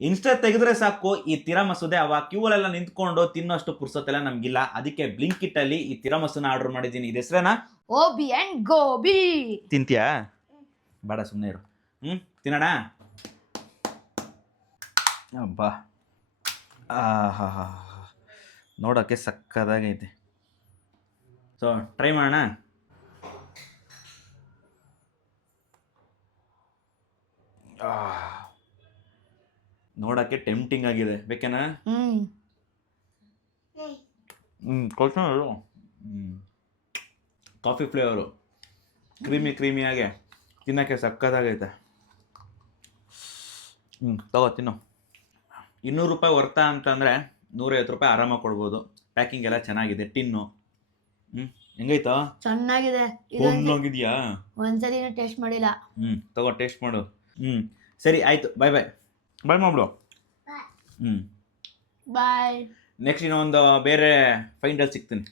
Insta ತೆಗೆದ್ರೆ ಸಾಕು ಈ ತಿರಾಮಸುದೆ ಅವ ಕ್ಯೂಲೆಲ್ಲ ನಿಂತ್ಕೊಂಡು ತಿನ್ನೋಷ್ಟು ಪುರ್ಸೊತ್ತೆಲ್ಲ ನಮ್ಗಿಲ್ಲ. ಅದಕ್ಕೆ ಬ್ಲಿಂಕಿಟ್ ಅಲ್ಲಿ ಈ ತಿರಾಮಸುನ ಆರ್ಡರ್ ಮಾಡಿದ್ದೀನಿ. ಇದು ಹೆಸರೇನಾ? ಓಬಿ ಅಂಡ್ ಗೋಬಿ. ತಿಂತೀಯಾ? ಬೇಡ ಸುಮ್ಮನೆ ಇರು. ತಿನ್ನೋಣ. ಅಬ್ಬಾ, ಹಾ ಹಾ, ನೋಡೋಕ್ಕೆ ಸಕ್ಕದಾಗೈತೆ. ಸೊ ಟ್ರೈ ಮಾಡೋಣ. ನೋಡೋಕ್ಕೆ ಟೆಂಪ್ಟಿಂಗ್ ಆಗಿದೆ. ಬೇಕೇನಾ? ಕೊಡ್ಸೋಣ. ಕಾಫಿ ಫ್ಲೇವರು ಕ್ರೀಮಿಯಾಗೆ ತಿನ್ನೋಕ್ಕೆ ಸಕ್ಕದಾಗೈತೆ. ತಗೋ ತಿನ್ನು. 200 ರೂಪಾಯಿ ವರ್ತಾ ಅಂತಂದರೆ 150 ರೂಪಾಯಿ ಆರಾಮಾಗಿ ಕೊಡ್ಬೋದು. ಪ್ಯಾಕಿಂಗ್ ಎಲ್ಲ ಚೆನ್ನಾಗಿದೆ. ಟಿನ್ನು ಹೆಂಗೈತಾ? ಚೆನ್ನಾಗಿದೆ. ಚೆನ್ನಾಗಿದ್ಯಾ? ಒಂದ್ಸಲಿನೂ ಟೇಸ್ಟ್ ಮಾಡಿಲ್ಲ. ತಗೋ ಟೇಸ್ಟ್ ಮಾಡು. ಸರಿ ಆಯಿತು, ಬಾಯ್ ಮಾಡ್ಬಿಡು. ಬಾಯ್. ನೆಕ್ಸ್ಟ್ ಇನ್ನೊಂದು ಬೇರೆ ಫೈಂಡಲ್ಲಿ ಸಿಗ್ತೀನಿ.